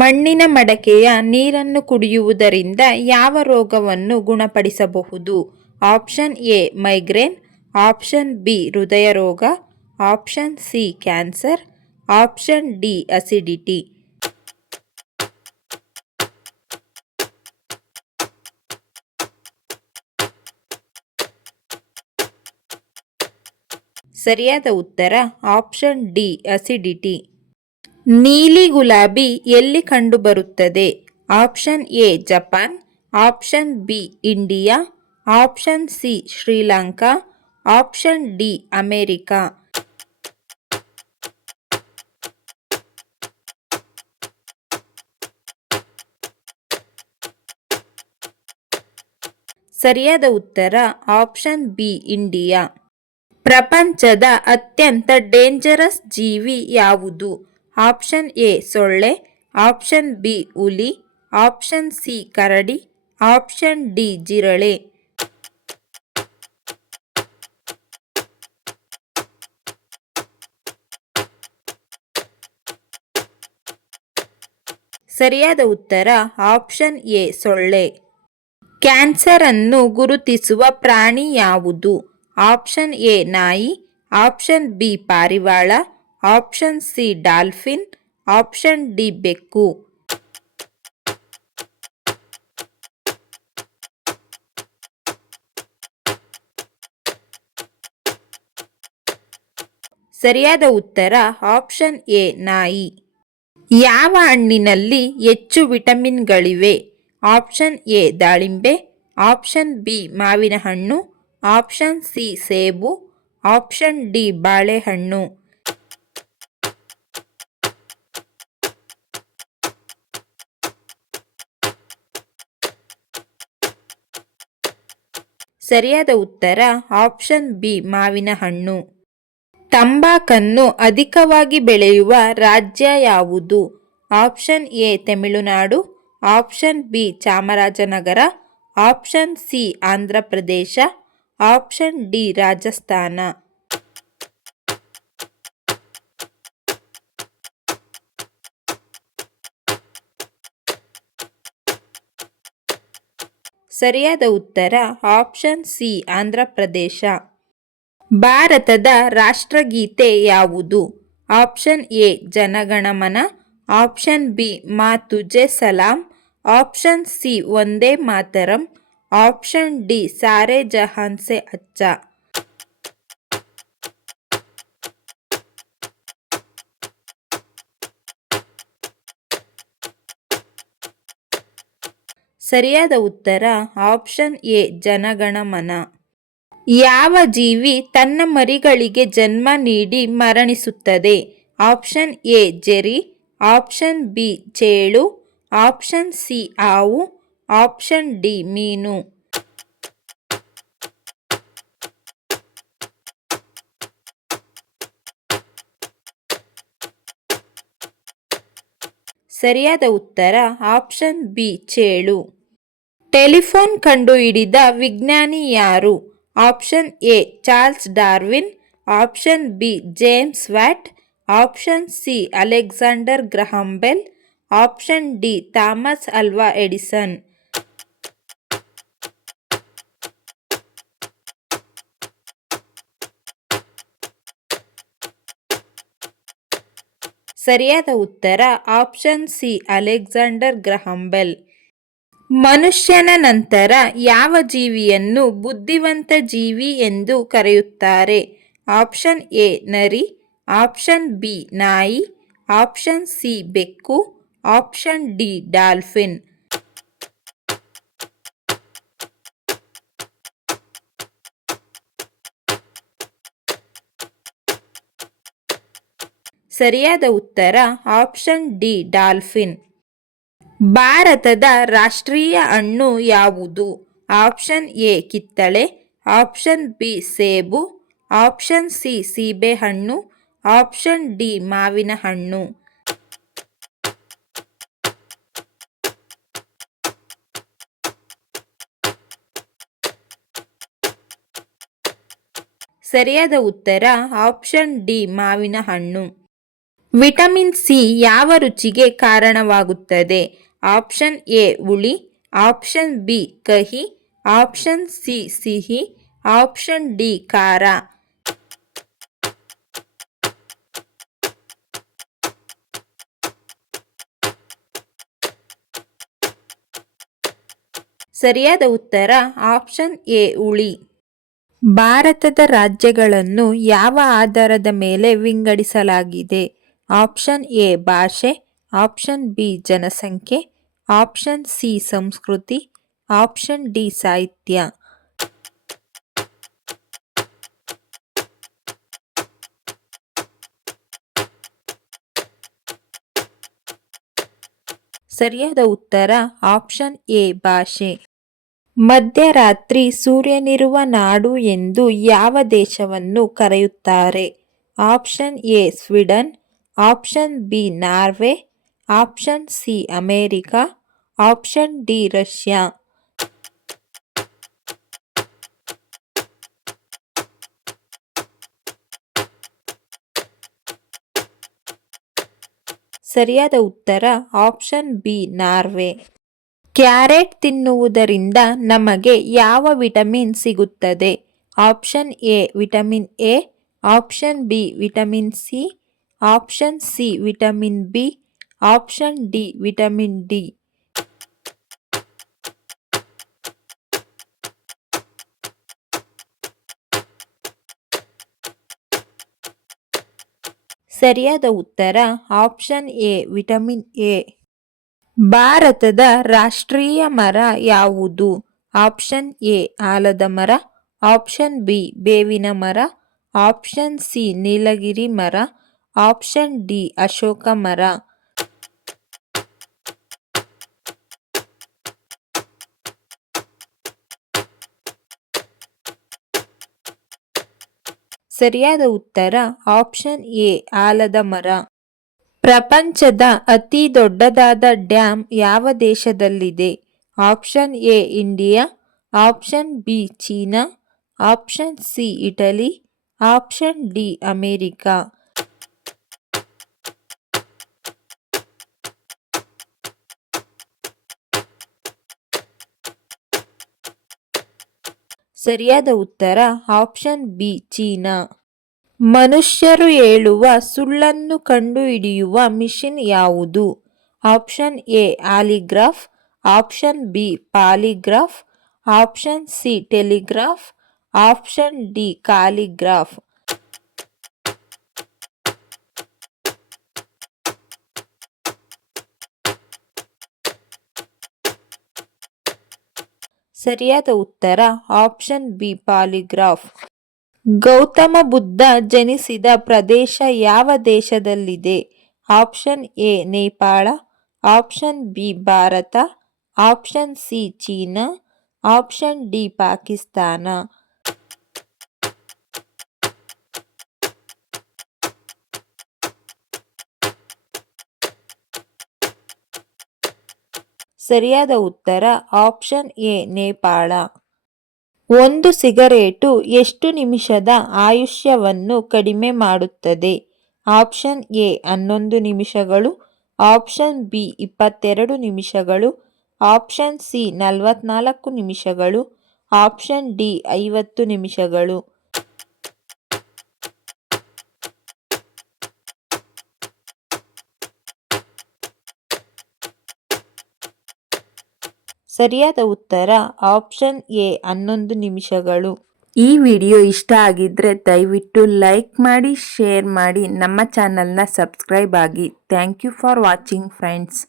ಮಣ್ಣಿನ ಮಡಕೆಯ ನೀರನ್ನು ಕುಡಿಯುವುದರಿಂದ ಯಾವ ರೋಗವನ್ನು ಗುಣಪಡಿಸಬಹುದು? Option A migraine, option B ಹೃದಯ ರೋಗ, option C cancer, option D acidity. ಸರಿಯಾದ ಉತ್ತರ ಆಪ್ಷನ್ ಡಿ ಅಸಿಡಿಟಿ. ನೀಲಿ ಗುಲಾಬಿ ಎಲ್ಲಿ ಕಂಡುಬರುತ್ತದೆ? Option A Japan, option B India, option C Sri Lanka, option D America. ಸರಿಯಾದ ಉತ್ತರ ಆಪ್ಷನ್ ಬಿ ಇಂಡಿಯಾ. ಪ್ರಪಂಚದ ಅತ್ಯಂತ ಡೇಂಜರಸ್ ಜೀವಿ ಯಾವುದು? ಆಪ್ಷನ್ ಎ ಸೊಳ್ಳೆ, ಆಪ್ಷನ್ ಬಿ ಹುಲಿ, ಆಪ್ಷನ್ ಸಿ ಕರಡಿ, ಆಪ್ಷನ್ ಡಿ ಜಿರಳೆ. ಸರಿಯಾದ ಉತ್ತರ ಆಪ್ಷನ್ ಎ ಸೊಳ್ಳೆ. ಕ್ಯಾನ್ಸರ್ ಅನ್ನು ಗುರುತಿಸುವ ಪ್ರಾಣಿ ಯಾವುದು? ಆಪ್ಷನ್ ಎ ನಾಯಿ, ಆಪ್ಷನ್ ಬಿ ಪಾರಿವಾಳ, option C dolphin, option D ಬೆಕ್ಕು. ಸರಿಯಾದ ಉತ್ತರ ಆಪ್ಷನ್ ಎ ನಾಯಿ. ಯಾವ ಹಣ್ಣಿನಲ್ಲಿ ಹೆಚ್ಚು ವಿಟಮಿನ್ಗಳಿವೆ? ಆಪ್ಷನ್ ಎ ದಾಳಿಂಬೆ, ಆಪ್ಷನ್ ಬಿ ಮಾವಿನ ಹಣ್ಣು, ಆಪ್ಷನ್ ಸಿ ಸೇಬು, ಆಪ್ಷನ್ ಡಿ ಬಾಳೆಹಣ್ಣು. ಸರಿಯಾದ ಉತ್ತರ ಆಪ್ಷನ್ ಬಿ ಮಾವಿನ ಹಣ್ಣು. ತಂಬಾಕನ್ನು ಅಧಿಕವಾಗಿ ಬೆಳೆಯುವ ರಾಜ್ಯ ಯಾವುದು? Option A Tamil Nadu, option B Chamarajanagar, option C Andhra Pradesh, option D Rajasthan. ಸರಿಯಾದ ಉತ್ತರ ಆಪ್ಷನ್ ಸಿ ಆಂಧ್ರ ಪ್ರದೇಶ. ಭಾರತದ ರಾಷ್ಟ್ರಗೀತೆ ಯಾವುದು? Option A Jana Gana Mana, option B ಮಾ ತುಜೆ ಸಲಾಂ, option C Vande Mataram, option D ಸಾರೆ ಜಹಾನ್ ಸೆ ಅಚ್ಚಾ. ಸರಿಯಾದ ಉತ್ತರ ಆಪ್ಷನ್ ಎ ಜನಗಣಮನ. ಯಾವ ಜೀವಿ ತನ್ನ ಮರಿಗಳಿಗೆ ಜನ್ಮ ನೀಡಿ ಮರಣಿಸುತ್ತದೆ? ಆಪ್ಷನ್ ಎ ಜೆರಿ, ಆಪ್ಷನ್ ಬಿ ಚೇಳು, ಆಪ್ಷನ್ ಸಿ ಹಾವು, ಆಪ್ಷನ್ ಡಿ ಮೀನು. ಸರಿಯಾದ ಉತ್ತರ ಆಪ್ಷನ್ ಬಿ ಚೇಳು. ಟೆಲಿಫೋನ್ ಕಂಡುಹಿಡಿದ ವಿಜ್ಞಾನಿ ಯಾರು? Option A Charles Darwin, option B James watt, option C Alexander Graham bell, option D Thomas ಅಲ್ವಾ ಎಡಿಸನ್. ಸರಿಯಾದ ಉತ್ತರ option C Alexander Graham bell. ಮನುಷ್ಯನ ನಂತರ ಯಾವ ಜೀವಿಯನ್ನು ಬುದ್ಧಿವಂತ ಜೀವಿ ಎಂದು ಕರೆಯುತ್ತಾರೆ? ಆಪ್ಷನ್ ಎ ನರಿ, ಆಪ್ಷನ್ ಬಿ ನಾಯಿ, ಆಪ್ಷನ್ ಸಿ ಬೆಕ್ಕು, ಆಪ್ಷನ್ ಡಿ ಡಾಲ್ಫಿನ್. ಸರಿಯಾದ ಉತ್ತರ ಆಪ್ಷನ್ ಡಿ ಡಾಲ್ಫಿನ್. ಭಾರತದ ರಾಷ್ಟ್ರೀಯ ಹಣ್ಣು ಯಾವುದು? ಆಪ್ಷನ್ ಎ ಕಿತ್ತಳೆ, ಆಪ್ಷನ್ ಬಿ ಸೇಬು, ಆಪ್ಷನ್ ಸಿ ಸೀಬೆಹಣ್ಣು, ಆಪ್ಷನ್ ಡಿ ಮಾವಿನ ಹಣ್ಣು. ಸರಿಯಾದ ಉತ್ತರ ಆಪ್ಷನ್ ಡಿ ಮಾವಿನ ಹಣ್ಣು. ವಿಟಮಿನ್ ಸಿ ಯಾವ ರುಚಿಗೆ ಕಾರಣವಾಗುತ್ತದೆ? ಆಪ್ಷನ್ ಎ ಹುಳಿ, ಆಪ್ಷನ್ ಬಿ ಕಹಿ, ಆಪ್ಷನ್ ಸಿ ಸಿಹಿ, ಆಪ್ಷನ್ ಡಿ ಖಾರ. ಸರಿಯಾದ ಉತ್ತರ ಆಪ್ಷನ್ ಎ ಹುಳಿ. ಭಾರತದ ರಾಜ್ಯಗಳನ್ನು ಯಾವ ಆಧಾರದ ಮೇಲೆ ವಿಂಗಡಿಸಲಾಗಿದೆ? ಆಪ್ಷನ್ ಎ ಭಾಷೆ, ಆಪ್ಷನ್ ಬಿ ಜನಸಂಖ್ಯೆ, ಆಪ್ಷನ್ ಸಿ ಸಂಸ್ಕೃತಿ, ಆಪ್ಷನ್ ಡಿ ಸಾಹಿತ್ಯ. ಸರಿಯಾದ ಉತ್ತರ ಆಪ್ಷನ್ ಎ ಭಾಷೆ. ಮಧ್ಯರಾತ್ರಿ ಸೂರ್ಯನಿರುವ ನಾಡು ಎಂದು ಯಾವ ದೇಶವನ್ನು ಕರೆಯುತ್ತಾರೆ? Option A Sweden, option B Norway, option C America, option D Russia. ಸರಿಯಾದ ಉತ್ತರ ಆಪ್ಷನ್ ಬಿ ನಾರ್ವೆ. ಕ್ಯಾರೆಟ್ ತಿನ್ನುವುದರಿಂದ ನಮಗೆ ಯಾವ ವಿಟಮಿನ್ ಸಿಗುತ್ತದೆ? Option A vitamin A, option B vitamin C, option C vitamin B, option D vitamin D. ಸರಿಯಾದ ಉತ್ತರ option A vitamin A. ಭಾರತದ ರಾಷ್ಟ್ರೀಯ ಮರ ಯಾವುದು? ಆಪ್ಷನ್ ಎ ಆಲದ ಮರ, ಆಪ್ಷನ್ ಬಿ ಬೇವಿನ ಮರ, ಆಪ್ಷನ್ ಸಿ ನೀಲಗಿರಿ ಮರ, ಆಪ್ಷನ್ ಡಿ ಅಶೋಕ ಮರ. ಸರಿಯಾದ ಉತ್ತರ ಆಪ್ಷನ್ ಎ ಆಲದ ಮರ. ಪ್ರಪಂಚದ ಅತಿ ದೊಡ್ಡದಾದ ಡ್ಯಾಮ್ ಯಾವ ದೇಶದಲ್ಲಿದೆ? Option A India, option B China, option C Italy, option D America. ಸರಿಯಾದ ಉತ್ತರ ಆಪ್ಷನ್ ಬಿ ಚೀನಾ. ಮನುಷ್ಯರು ಹೇಳುವ ಸುಳ್ಳನ್ನು ಕಂಡುಹಿಡಿಯುವ ಮಿಷಿನ್ ಯಾವುದು? Option A aligraph, option B polygraph, option C telegraph, option D calligraph. ಸರಿಯಾದ ಉತ್ತರ option B polygraph. Gautama Buddha ಜನಿಸಿದ ಪ್ರದೇಶ ಯಾವ ದೇಶದಲ್ಲಿದೆ? Option A Nepal, option B Bharat, option C China, option D Pakistan. ಸರಿಯಾದ ಉತ್ತರ ಆಪ್ಷನ್ ಎ ನೇಪಾಳ. ಒಂದು ಸಿಗರೇಟು ಎಷ್ಟು ನಿಮಿಷದ ಆಯುಷ್ಯವನ್ನು ಕಡಿಮೆ ಮಾಡುತ್ತದೆ? ಆಪ್ಷನ್ ಎ 11 ನಿಮಿಷಗಳು, ಆಪ್ಷನ್ ಬಿ 22 ನಿಮಿಷಗಳು, ಆಪ್ಷನ್ ಸಿ 44 ನಿಮಿಷಗಳು, ಆಪ್ಷನ್ ಡಿ 50 ನಿಮಿಷಗಳು. ಸರಿಯಾದ ಉತ್ತರ ಆಪ್ಷನ್ ಎ 11 ನಿಮಿಷಗಳು. ಈ ವಿಡಿಯೋ ಇಷ್ಟ ಆಗಿದ್ರೆ ದಯವಿಟ್ಟು ಲೈಕ್ ಮಾಡಿ, ಶೇರ್ ಮಾಡಿ, ನಮ್ಮ ಚಾನಲ್ನ ಸಬ್ಸ್ಕ್ರೈಬ್ ಆಗಿ. Thank you for watching friends.